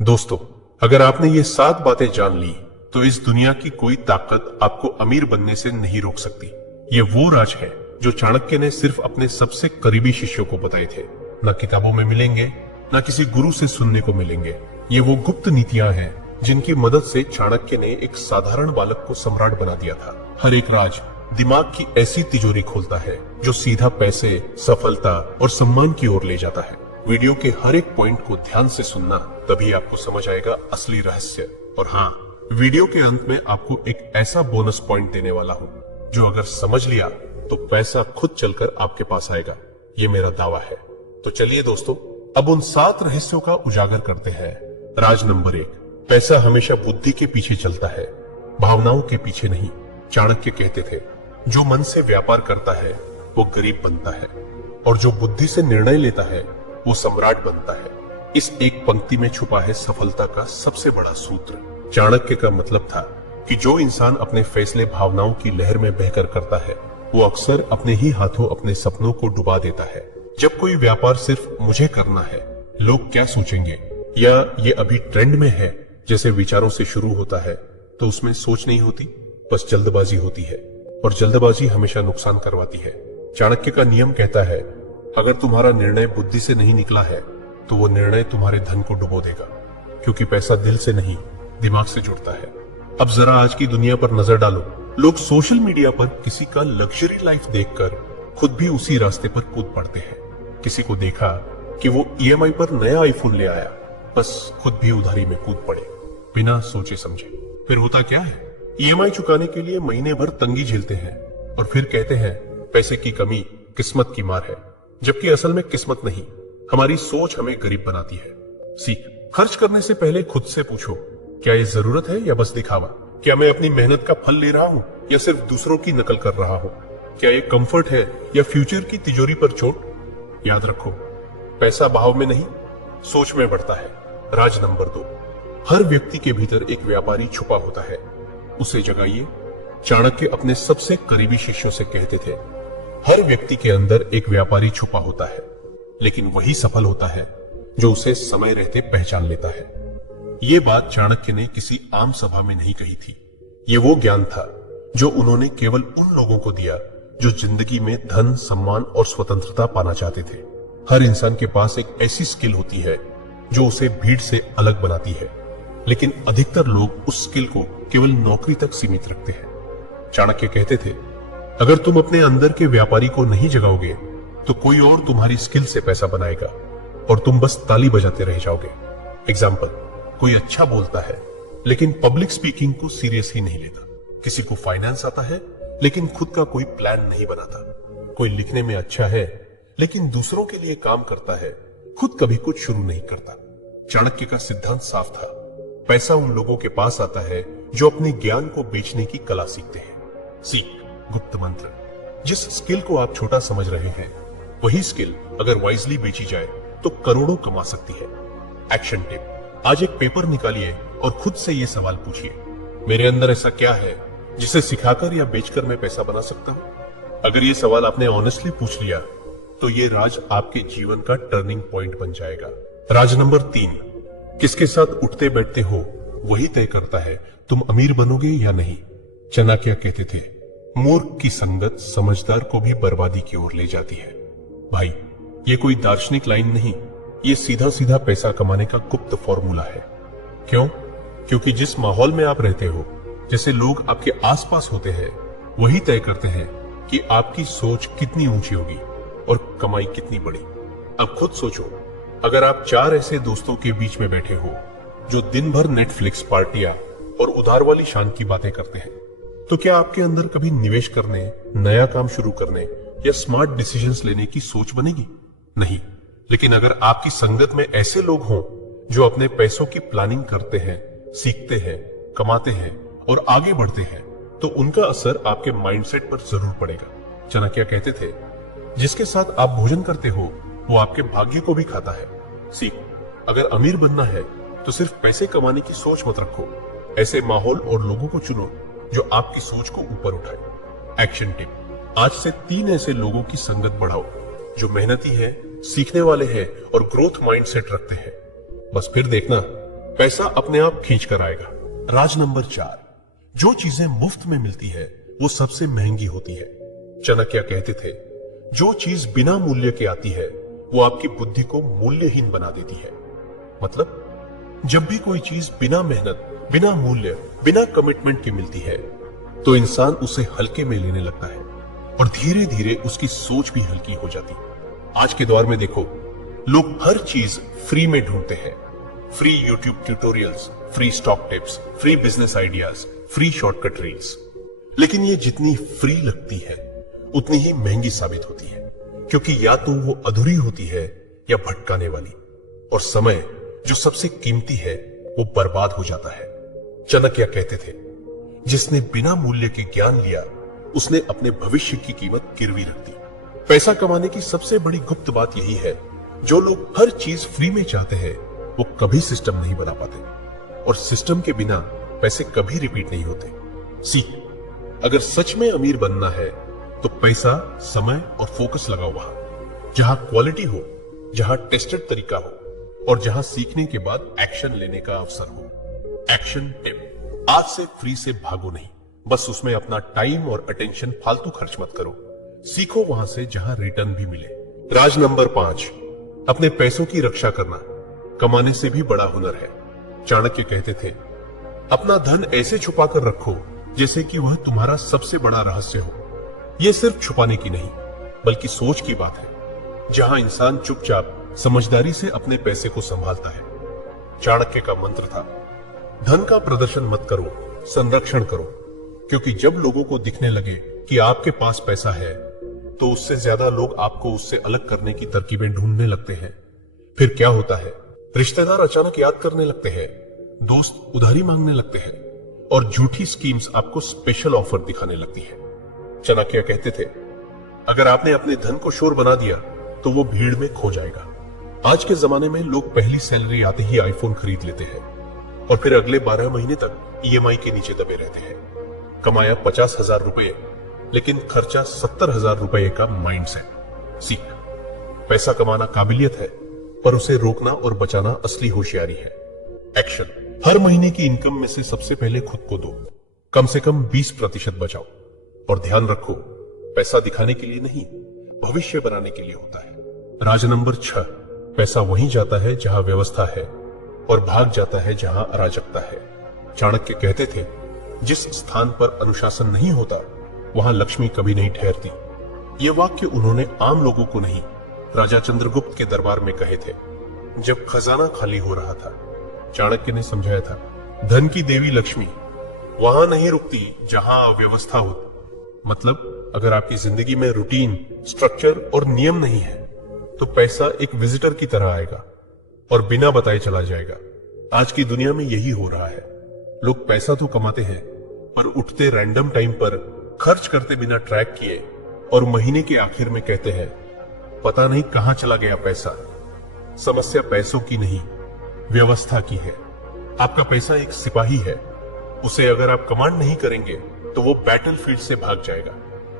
दोस्तों, अगर आपने ये 7 बातें जान ली तो इस दुनिया की कोई ताकत आपको अमीर बनने से नहीं रोक सकती। ये वो राज है जो चाणक्य ने सिर्फ अपने सबसे करीबी शिष्यों को बताए थे। न किताबों में मिलेंगे, न किसी गुरु से सुनने को मिलेंगे। ये वो गुप्त नीतियां हैं जिनकी मदद से चाणक्य ने एक साधारण बालक को सम्राट बना दिया था। हर एक राज दिमाग की ऐसी तिजोरी खोलता है जो सीधा पैसे, सफलता और सम्मान की ओर ले जाता है। वीडियो के हर एक पॉइंट को ध्यान से सुनना, तभी आपको समझ आएगा असली रहस्य। और हाँ, वीडियो के अंत में आपको एक ऐसा बोनस पॉइंट देने वाला हूँ जो अगर समझ लिया तो पैसा खुद चलकर आपके पास आएगा। ये मेरा दावा है। तो चलिए दोस्तों, अब उन 7 रहस्यों का उजागर करते हैं। राज नंबर 1, पैसा हमेशा बुद्धि के पीछे चलता है, भावनाओं के पीछे नहीं। चाणक्य कहते थे, जो मन से व्यापार करता है वो गरीब बनता है, और जो बुद्धि से निर्णय लेता है वो सम्राट बनता है। इस एक पंक्ति में छुपा है सफलता का सबसे बड़ा सूत्र। चाणक्य का मतलब था कि जो इंसान अपने फैसले भावनाओं की लहर में बहकर करता है वो अक्सर अपने ही हाथों अपने सपनों को डुबा देता है। जब कोई व्यापार सिर्फ मुझे करना है, लोग क्या सोचेंगे, या ये अभी ट्रेंड में है जैसे विचारों से शुरू होता है, तो उसमें सोच नहीं होती, बस जल्दबाजी होती है। और जल्दबाजी हमेशा नुकसान करवाती है। चाणक्य का नियम कहता है, अगर तुम्हारा निर्णय बुद्धि से नहीं निकला है तो वो निर्णय तुम्हारे धन को डुबो देगा, क्योंकि पैसा दिल से नहीं दिमाग से जुड़ता है। अब जरा आज की दुनिया पर नजर डालो। लोग सोशल मीडिया पर किसी का लग्जरी लाइफ देखकर खुद भी उसी रास्ते पर कूद पड़ते हैं। किसी को देखा कि वो ईएमआई पर नया आईफोन ले आया, बस खुद भी उधारी में कूद पड़े बिना सोचे समझे। फिर होता क्या है, ईएमआई चुकाने के लिए महीने भर तंगी झेलते हैं और फिर कहते हैं पैसे की कमी किस्मत की मार है। जबकि असल में किस्मत नहीं, हमारी सोच हमें गरीब बनाती है। सीख, खर्च करने से पहले खुद से पूछो, क्या ये जरूरत है या बस दिखावा? क्या मैं अपनी मेहनत का फल ले रहा हूँ या सिर्फ दूसरों की नकल कर रहा हूँ? क्या ये कंफर्ट है या फ्यूचर की तिजोरी पर चोट? याद रखो, पैसा भाव में नहीं, सोच में बढ़ता है। राज नंबर 2, हर व्यक्ति के भीतर एक व्यापारी छुपा होता है, उसे जगाइए। चाणक्य अपने सबसे करीबी शिष्यों से कहते थे, हर व्यक्ति के अंदर एक व्यापारी छुपा होता है, लेकिन वही सफल होता है जो उसे समय रहते पहचान लेता है। ये बात चाणक्य ने किसी आम सभा में नहीं कही थी। ये वो ज्ञान था जो उन्होंने केवल उन लोगों को दिया जो जिंदगी में धन, सम्मान और स्वतंत्रता पाना चाहते थे। हर इंसान के पास एक ऐसी स्किल होती है जो उसे भीड़ से अलग बनाती है, लेकिन अधिकतर लोग उस स्किल को केवल नौकरी तक सीमित रखते हैं। चाणक्य कहते थे, अगर तुम अपने अंदर के व्यापारी को नहीं जगाओगे तो कोई और तुम्हारी स्किल से पैसा बनाएगा और तुम बस ताली बजाते रह जाओगे। एग्जाम्पल, कोई अच्छा बोलता है लेकिन पब्लिक स्पीकिंग को सीरियस ही नहीं लेता। किसी को फाइनेंस आता है लेकिन खुद का कोई प्लान नहीं बनाता। कोई लिखने में अच्छा है लेकिन दूसरों के लिए काम करता है, खुद कभी कुछ शुरू नहीं करता। चाणक्य का सिद्धांत साफ था, पैसा उन लोगों के पास आता है जो अपने ज्ञान को बेचने की कला सीखते हैं। सीख, गुप्त मंत्र, जिस स्किल को आप छोटा समझ रहे हैं वही स्किल अगर वाइजली बेची जाए तो करोड़ों कमा सकती है। एक्शन टिप, आज एक पेपर निकालिए और खुद से ये सवाल पूछिए, मेरे अंदर ऐसा क्या है जिसे सिखाकर या बेचकर मैं पैसा बना सकता हूँ? अगर ये सवाल आपने ऑनेस्टली पूछ लिया तो ये राज आपके जीवन का टर्निंग पॉइंट बन जाएगा। राज नंबर 3, किसके साथ उठते बैठते हो वही तय करता है तुम अमीर बनोगे या नहीं। चाणक्य कहते थे, मूर्ख की संगत समझदार को भी बर्बादी की ओर ले जाती है। भाई, ये कोई दार्शनिक लाइन नहीं, ये सीधा सीधा पैसा कमाने का गुप्त फॉर्मूला है। क्यों? क्योंकि जिस माहौल में आप रहते हो, जैसे लोग आपके आसपास होते हैं, वही तय करते हैं कि आपकी सोच कितनी ऊंची होगी और कमाई कितनी बड़ी। अब खुद सोचो, अगर आप 4 ऐसे दोस्तों के बीच में बैठे हो जो दिन भर नेटफ्लिक्स पार्टियां और उधार वाली शान की बातें करते हैं, तो क्या आपके अंदर कभी निवेश करने, नया काम शुरू करने या स्मार्ट डिसीजंस लेने की सोच बनेगी? नहीं। लेकिन अगर आपकी संगत में ऐसे लोग हों जो अपने पैसों की प्लानिंग करते हैं, सीखते हैं, कमाते हैं और आगे बढ़ते हैं, तो उनका असर आपके माइंडसेट पर जरूर पड़ेगा। चाणक्य कहते थे, जिसके साथ आप भोजन करते हो वो आपके भाग्य को भी खाता है। सीख, अगर अमीर बनना है तो सिर्फ पैसे कमाने की सोच मत रखो, ऐसे माहौल और लोगों को चुनो जो आपकी सोच को ऊपर उठाए। एक्शन टिप, आज से 3 ऐसे लोगों की संगत बढ़ाओ जो मेहनती है, सीखने वाले हैं और ग्रोथ माइंडसेट रखते हैं। बस फिर देखना, पैसा अपने आप खींच कर आएगा। राज नंबर 4, जो चीजें मुफ्त में मिलती है वो सबसे महंगी होती है। चाणक्य कहते थे, जो चीज बिना मूल्य के आती है वो आपकी बुद्धि को मूल्यहीन बना देती है। मतलब जब भी कोई चीज बिना मेहनत, बिना मूल्य, बिना कमिटमेंट के मिलती है तो इंसान उसे हल्के में लेने लगता है और धीरे धीरे उसकी सोच भी हल्की हो जाती। आज के दौर में देखो, लोग हर चीज फ्री में ढूंढते हैं। Free YouTube tutorials, free stock tips, free business ideas, free shortcut reels. लेकिन ये जितनी फ्री लगती है उतनी ही महंगी साबित होती है, क्योंकि या तो वो अधूरी होती है या भटकाने वाली, और समय जो सबसे कीमती है वो बर्बाद हो जाता है। चाणक्य कहते थे, जिसने बिना मूल्य के ज्ञान लिया उसने अपने भविष्य की कीमत गिरवी रख दी। पैसा कमाने की सबसे बड़ी गुप्त बात यही है, जो लोग हर चीज फ्री में चाहते हैं वो कभी सिस्टम नहीं बना पाते, और सिस्टम के बिना पैसे कभी रिपीट नहीं होते। सीख, अगर सच में अमीर बनना है तो पैसा, समय और फोकस लगाओ वहां जहां क्वालिटी हो, जहां टेस्टेड तरीका हो और जहां सीखने के बाद एक्शन लेने का अवसर हो। एक्शन टिप, आज से फ्री से भागो नहीं, बस उसमें अपना टाइम और अटेंशन फालतू खर्च मत करो। सीखो वहां से जहां रिटर्न भी मिले। राज नंबर 5, अपने पैसों की रक्षा करना कमाने से भी बड़ा हुनर है। चाणक्य कहते थे, अपना धन ऐसे छुपा कर रखो जैसे कि वह तुम्हारा सबसे बड़ा रहस्य हो। यह सिर्फ छुपाने की नहीं बल्कि सोच की बात है, जहां इंसान चुपचाप समझदारी से अपने पैसे को संभालता है। चाणक्य का मंत्र था, धन का प्रदर्शन मत करो, संरक्षण करो, क्योंकि जब लोगों को दिखने लगे कि आपके पास पैसा है तो उससे ज्यादा लोग आपको उससे अलग करने की तरकीबें ढूंढने लगते हैं। फिर क्या होता है, रिश्तेदार अचानक याद करने लगते हैं, दोस्त उधारी मांगने लगते हैं और झूठी स्कीम्स आपको स्पेशल ऑफर दिखाने लगती है। चाणक्य कहते थे, अगर आपने अपने धन को शोर बना दिया तो वो भीड़ में खो जाएगा। आज के जमाने में लोग पहली सैलरी आते ही आईफोन खरीद लेते हैं और फिर अगले 12 महीने तक ईएमआई के नीचे दबे रहते हैं। कमाया 50,000 रुपए, लेकिन खर्चा 70,000 रुपए का माइंडसेट। सीख, पैसा कमाना काबिलियत है, पर उसे रोकना और बचाना असली होशियारी है। एक्शन, हर महीने की इनकम में से सबसे पहले खुद को दो, कम से कम 20% बचाओ, और ध्यान रखो, पैसा दिखाने के लिए नहीं, भविष्य बनाने के लिए होता है। राज नंबर 6, पैसा वहीं जाता है जहां व्यवस्था है और भाग जाता है जहां अराजकता है। चाणक्य कहते थे, जिस स्थान पर अनुशासन नहीं होता वहां लक्ष्मी कभी नहीं ठहरती। ये वाक्य उन्होंने आम लोगों को नहीं, राजा चंद्रगुप्त के दरबार में कहे थे, जब खजाना खाली हो रहा था। चाणक्य ने समझाया था, धन की देवी लक्ष्मी वहां नहीं रुकती जहां अव्यवस्था हो। मतलब अगर आपकी जिंदगी में रूटीन, स्ट्रक्चर और नियम नहीं है तो पैसा एक विजिटर की तरह आएगा और बिना बताए चला जाएगा। आज की दुनिया में यही हो रहा है, लोग पैसा तो कमाते हैं पर उठते रैंडम टाइम पर खर्च करते बिना ट्रैक किए, और महीने के आखिर में कहते हैं, पता नहीं कहां चला गया पैसा। समस्या पैसों की नहीं, व्यवस्था की है। आपका पैसा एक सिपाही है, उसे अगर आप कमांड नहीं करेंगे तो वो बैटलफील्ड से भाग जाएगा।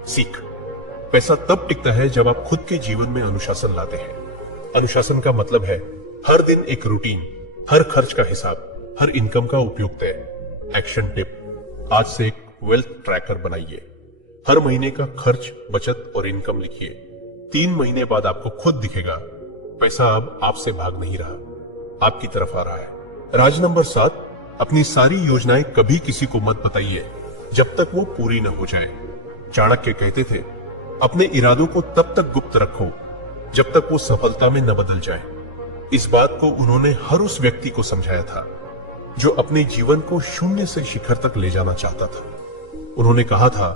सीख, पैसा तब टिकता है जब आप खुद के जीवन में अनुशासन लाते हैं। अनुशासन का मतलब है हर दिन एक रूटीन, हर खर्च का हिसाब, हर इनकम का उपयोग तय। एक्शन टिप, आज से एक वेल्थ ट्रैकर बनाइए। हर महीने का खर्च, बचत और इनकम लिखिए। 3 महीने बाद आपको खुद दिखेगा, पैसा अब आपसे भाग नहीं रहा, आपकी तरफ आ रहा है। राज नंबर 7, अपनी सारी योजनाएं कभी किसी को मत बताइए जब तक वो पूरी न हो जाए। चाणक्य कहते थे, अपने इरादों को तब तक गुप्त रखो जब तक वो सफलता में न बदल जाए। इस बात को उन्होंने हर उस व्यक्ति को समझाया था जो अपने जीवन को शून्य से शिखर तक ले जाना चाहता था। उन्होंने कहा था,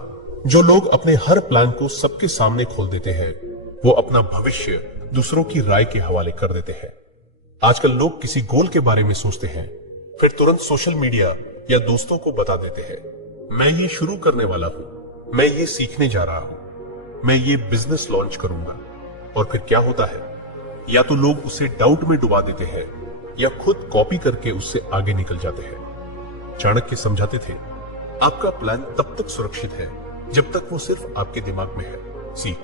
जो लोग अपने हर प्लान को सबके सामने खोल देते हैं वो अपना भविष्य दूसरों की राय के हवाले कर देते हैं। आजकल लोग किसी गोल के बारे में सोचते हैं, फिर तुरंत सोशल मीडिया या दोस्तों को बता देते हैं, मैं ये शुरू करने वाला हूं, मैं ये सीखने जा रहा हूं, मैं ये बिजनेस लॉन्च करूंगा। और फिर क्या होता है, या तो लोग उसे डाउट में डुबा देते हैं या खुद कॉपी करके उससे आगे निकल जाते हैं। चाणक्य समझाते थे, आपका प्लान तब तक सुरक्षित है जब तक वो सिर्फ आपके दिमाग में है। सी,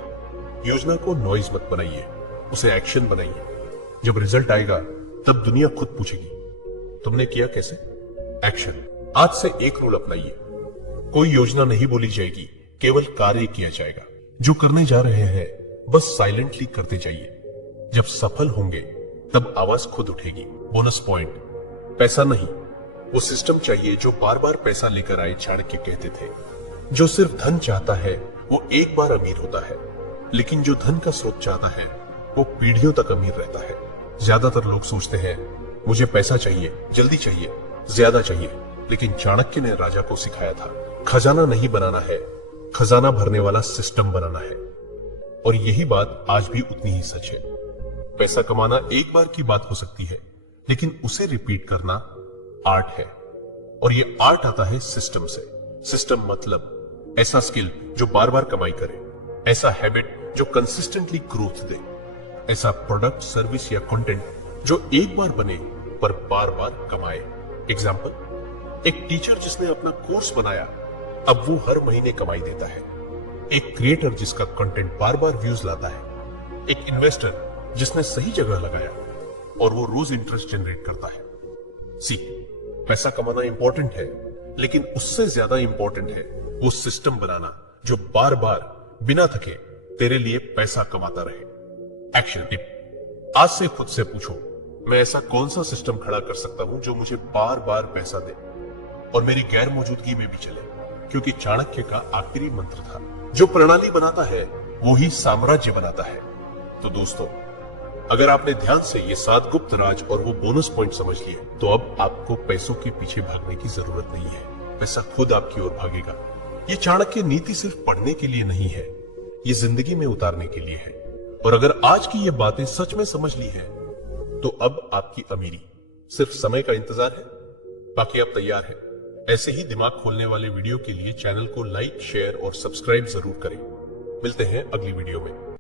योजना को नॉइज मत बनाइए, उसे एक्शन बनाइए। जब रिजल्ट आएगा तब दुनिया खुद पूछेगी, तुमने किया कैसे? एक्शन। आज से एक रूल अपनाइए, कोई योजना नहीं बोली जाएगी, केवल कार्य किया जाएगा। जो करने जा रहे हैं बस साइलेंटली करते जाइए। जब सफल होंगे तब आवाज खुद उठेगी। बोनस पॉइंट, पैसा नहीं, वो सिस्टम चाहिए जो बार बार पैसा लेकर आए। चाणक्य कहते थे, जो सिर्फ धन चाहता है वो एक बार अमीर होता है, लेकिन जो धन का स्रोत चाहता है वो पीढ़ियों तक अमीर रहता है। ज्यादातर लोग सोचते हैं मुझे पैसा चाहिए, जल्दी चाहिए, ज्यादा चाहिए, लेकिन चाणक्य ने राजा को सिखाया था, खजाना नहीं बनाना है, खजाना भरने वाला सिस्टम बनाना है। और यही बात आज भी उतनी ही सच है। पैसा कमाना एक बार की बात हो सकती है, लेकिन उसे रिपीट करना आर्ट है। और ये आर्ट आता है सिस्टम से। सिस्टम मतलब ऐसा स्किल जो बार बार कमाई करे, ऐसा हैबिट जो कंसिस्टेंटली ग्रोथ दे, ऐसा प्रोडक्ट, सर्विस या कंटेंट जो एक बार बने पर बार बार कमाए। एग्जाम्पल, एक टीचर जिसने अपना कोर्स बनाया, अब वो हर महीने कमाई देता है। एक क्रिएटर जिसका कंटेंट बार बार व्यूज लाता है। एक इन्वेस्टर जिसने सही जगह लगाया और वो रोज इंटरेस्ट जनरेट करता है। सी, पैसा कमाना इंपॉर्टेंट है, लेकिन उससे ज्यादा इंपॉर्टेंट है वो सिस्टम बनाना जो बार बार बिना थके तेरे लिए पैसा कमाता रहे। एक्शन टिप, आज से खुद से पूछो, मैं ऐसा कौन सा सिस्टम खड़ा कर सकता हूं जो मुझे बार बार पैसा दे और मेरी गैर मौजूदगी में भी चले। क्योंकि चाणक्य का आखिरी मंत्र था, जो प्रणाली बनाता है वो ही साम्राज्य बनाता है। तो दोस्तों, अगर आपने ध्यान से ये 7 गुप्त राज और वो बोनस पॉइंट समझ लिए, तो अब आपको पैसों के पीछे भागने की जरूरत नहीं है। पैसा खुद आपकी ओर भागेगा। ये चाणक्य नीति सिर्फ पढ़ने के लिए नहीं है, ये जिंदगी में उतारने के लिए है। और अगर आज की ये बातें सच में समझ ली है, तो अब आपकी अमीरी सिर्फ समय का इंतजार है। बाकी आप तैयार हैं। ऐसे ही दिमाग खोलने वाले वीडियो के लिए चैनल को लाइक, शेयर और सब्सक्राइब जरूर करें। मिलते हैं अगली वीडियो में।